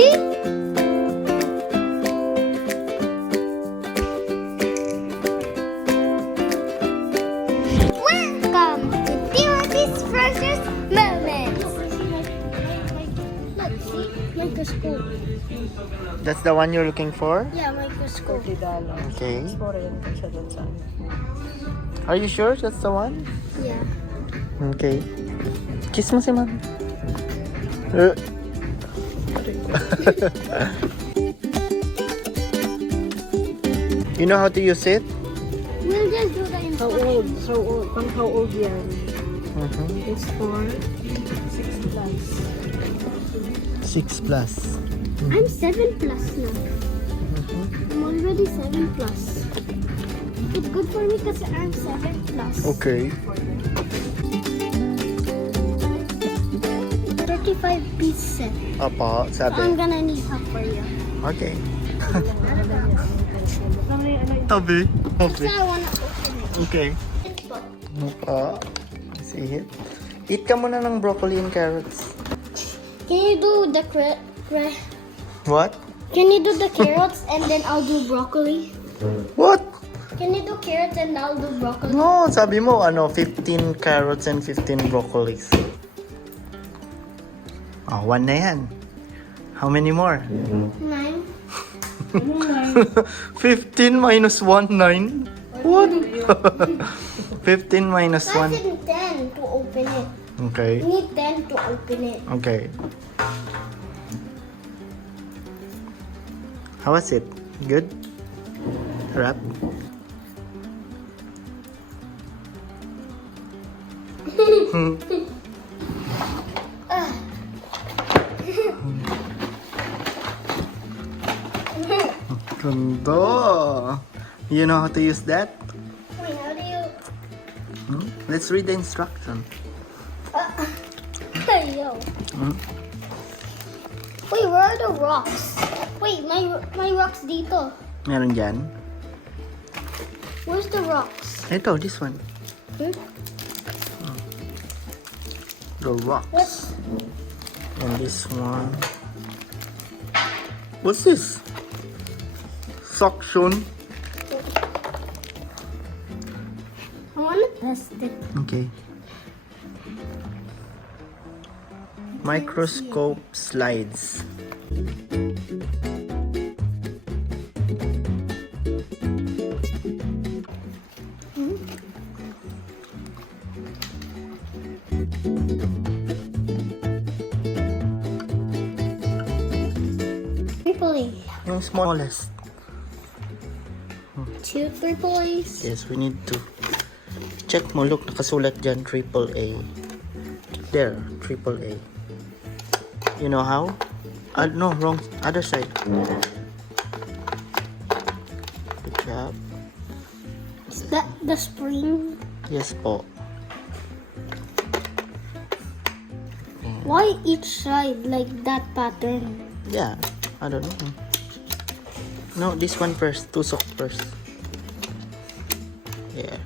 See? Welcome to Timothy's Precious Moments. Look, see? Microscope. That's the one you're looking for? Yeah, microscope. $40. Okay. Mas mura yun siya dun sa ano. Are you sure that's the one? Yeah. Okay. Kiss mo si mami. You know how to use it? We'll just do the How instructions. old? So old. Pang how old yan? Mm-hmm. It's for 6 plus. 6 plus. I'm 7 plus now. I'm already 7 plus. It's good for me because I'm 7 plus. Okay. 35 piece set. Apa, I'm sabi. gonna need help for you. Okay. Lang may ano Tabi. Kasi Okay. I wanna open it. Okay. Apa. See it? Eat ka muna ng broccoli and carrots. Can you do the What? Can you do the carrots and then I'll do broccoli? What? Can you do carrots and I'll do broccoli? No, sabi mo, 15 carrots and 15 broccolis. Oh, 1 na yan. How many more? 9. 15 minus 1, 9. What? 15 minus I 1. need 10 to open it. Okay. You need 10 to open it. Okay. How was it? Good? Wrap? Ganda! You know how to use that? Wait, how do you... Let's read the instruction. Yo. Wait, where are the rocks? Wait, my rocks dito. Meron dyan. Where's the rocks? Ito, this one. Hmm? The rocks. What? And this one. What's this? Suction. I wanna test it. Okay. Microscope slides. Triple A. Yung smallest. 2 triple A's. Yes, we need to check mo. Look, nakasulat dyan, AAA. There, AAA. You know how? No, wrong. Other side. Good job. Is that the spring? Yes po. Why each side like that pattern? Yeah, I don't know. No, this one first. Tusok first. Yeah.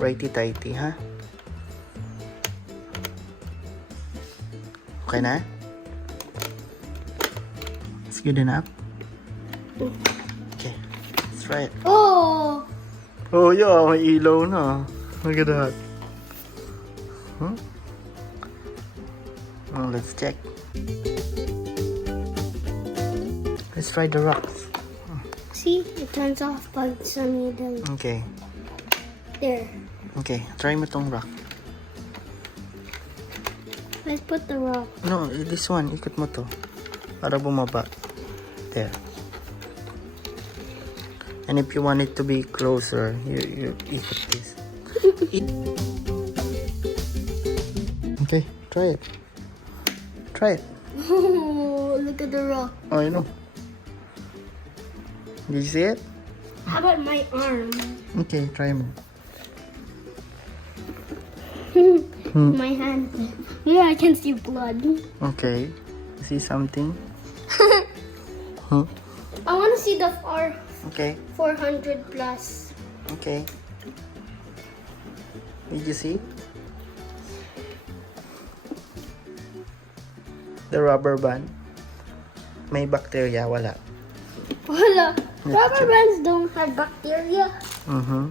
Righty-tighty, ha? Okay na? It's good enough? Okay, let's try it. Oh! Oh yeah, may ilaw na. Look at that. Huh? Oh, let's check. Let's try the rocks. See, it turns off pag sa middle. Okay. There. Okay, try mo tong rock. Let's put the rock. No, this one. Ikot mo to. Para bumaba. There. And if you want it to be closer, you ikot this. Okay, try it. Try it. Oh, look at the rock. Oh, I know. Did you see it? How about my arm? Okay, try mo. My hand. Yeah, I can see blood. Okay. See something? I want to see the Okay. 400 plus. Okay. Did you see? The rubber band. May bacteria, wala. Wala. Yeah, Rubber check. bands don't have bacteria. Mm-hmm.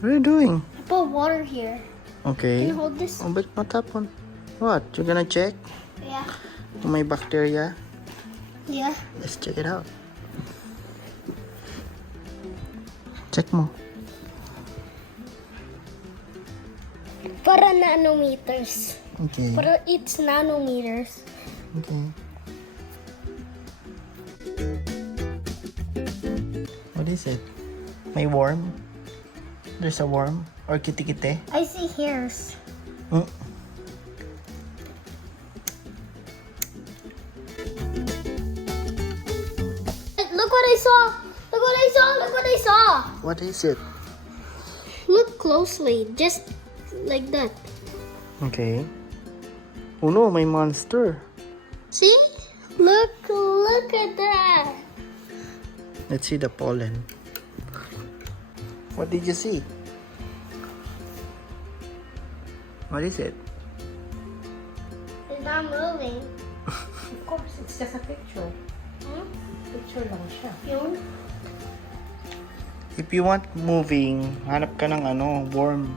What are you doing? I put water here. Can Okay. you hold this? Oh, ba't matapon? What? You gonna check Yeah. kung may bacteria? Yeah. Let's check it out. Check mo. Para nanometers. Okay. Para it's nanometers. Okay. What is it? May worm? There's a worm? Or kiti-kiti? I see hairs. Mm. Look what I saw. Look what I saw. Look what I saw. What is it? Look closely. Just like that. Okay. Oh no, may monster. See? Look at that. Let's see the pollen. What did you see? What is it? It's not moving. Of course, it's just a picture. Hmm? Picture lang siya. Yun. If you want moving, hanap ka ng worm.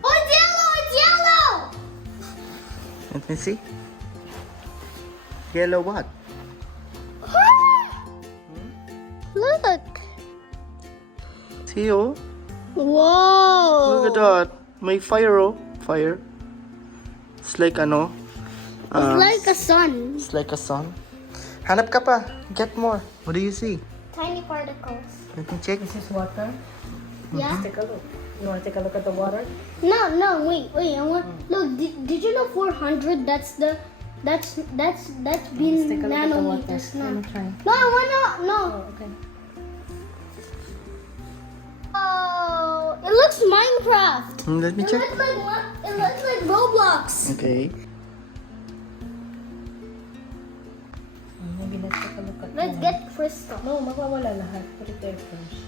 Oh, it's yellow! It's yellow! Let me see. Yellow what? Look. See oh? Whoa. Look at that. May fire oh. Fire. It's like It's like a sun. It's like a sun. Hanap ka pa. Get more. What do you see? Tiny particles. Let me check. This is water. Yeah? Take a look. You want to take a look at the water? No, wait. I want. Look, did you know 400? That's been Let's take a look at the water. nanometers Let now. me try. No, I wanna. No. Oh, okay. Oh, it looks Minecraft. Let me It check. looks like what? It looks like Roblox. Okay. Maybe let's take a look at Let's one. get crystal. No, magwawala lahat. Put it there first.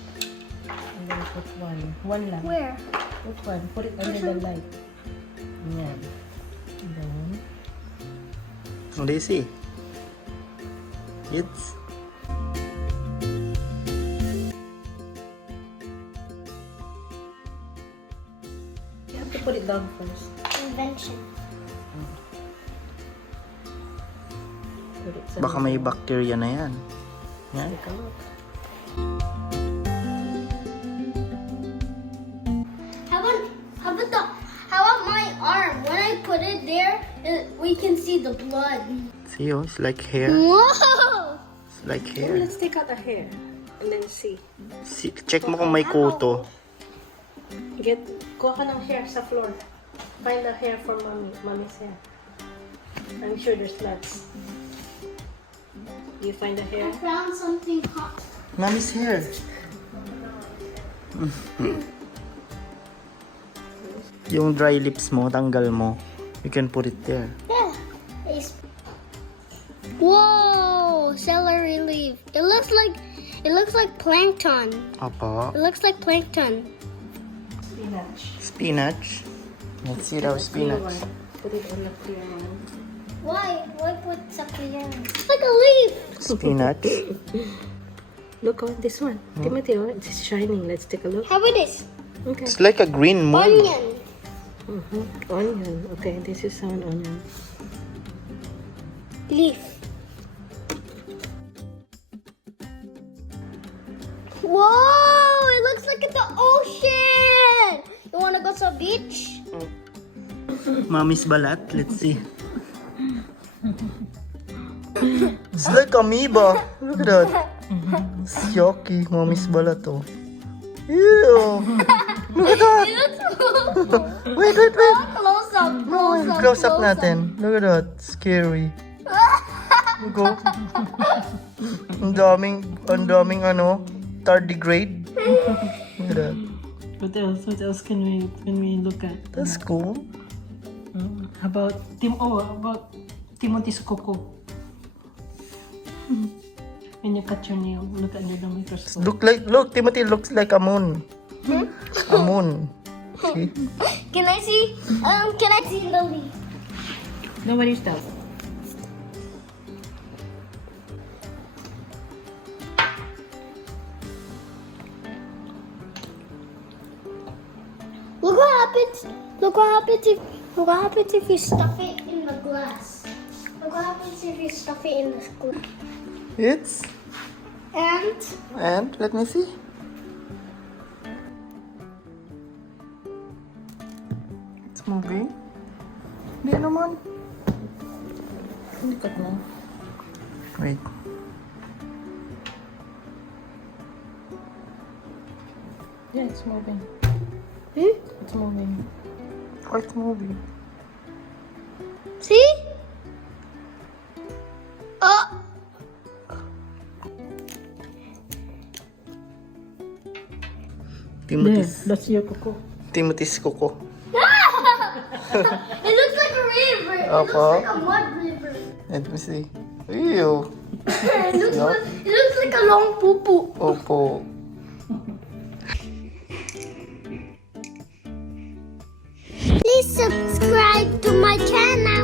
And then put one. One lang. Where? Put one. Put it under the light. Yan. And then, What do you see? It's you have to put it down first. Invention. Put it baka may bacteria na yan. Yan. Take a look. How about my arm? When I put it there, we can see the blood. See oh, it's like hair. Whoa! It's like Well, hair. let's take out the hair and then see. See, check mo kung may kuto. Kuha ka ng hair sa floor. Find the hair for mommy's hair. I'm sure there's lots. You find the hair? I found something hot. Mommy's hair. Yung dry lips mo, tanggal mo. You can put it there. Yeah. Whoa! Celery leaf. It looks like plankton. Apo. It looks like plankton. Spinach. Spinach. Let's see daw Clear spinach. one. Put it on the clear one. Why? Why put something in? It's like a leaf. Spinach. Look on this one. Timothy, oh, it's shining. Let's take a look. How about this? Okay. It's like a green moon. Onion. Onion. Okay, this is an onion. Leaf. Whoa! It looks like it's the ocean. You wanna go to the beach? Mommy's balat. Let's see. It's like amoeba. Look at that. It's yucky. Mommy's balat oh. Ew. Look at that. Wait. Close up. No, close up natin. Look at that. Scary. Look oh. Ang daming tardigrade. Look at that. What else can we look at? That's cool. How about about Timothy's coco? When you cut your nail, look under the microscope. Look, Timothy looks like a moon. A moon. See? Can I see? Can I see the leaf? Nobody's stuff. Look what happens. Look what happens if. Look what happens if you stuff it in the glass. Look what happens if you stuff it in the glass. It's And let me see. It's moving. Hindi naman. Likot mo. Wait. Yeah, it's moving. hmm? It's moving. Oh, it's moving. See? Oh. Timothy's. That's your coco. Timothy's kuko. It looks like a river. It looks Opo. like a mud river. Let me see. Ew. It looks like a long poo poo. Opo. Please subscribe to my channel.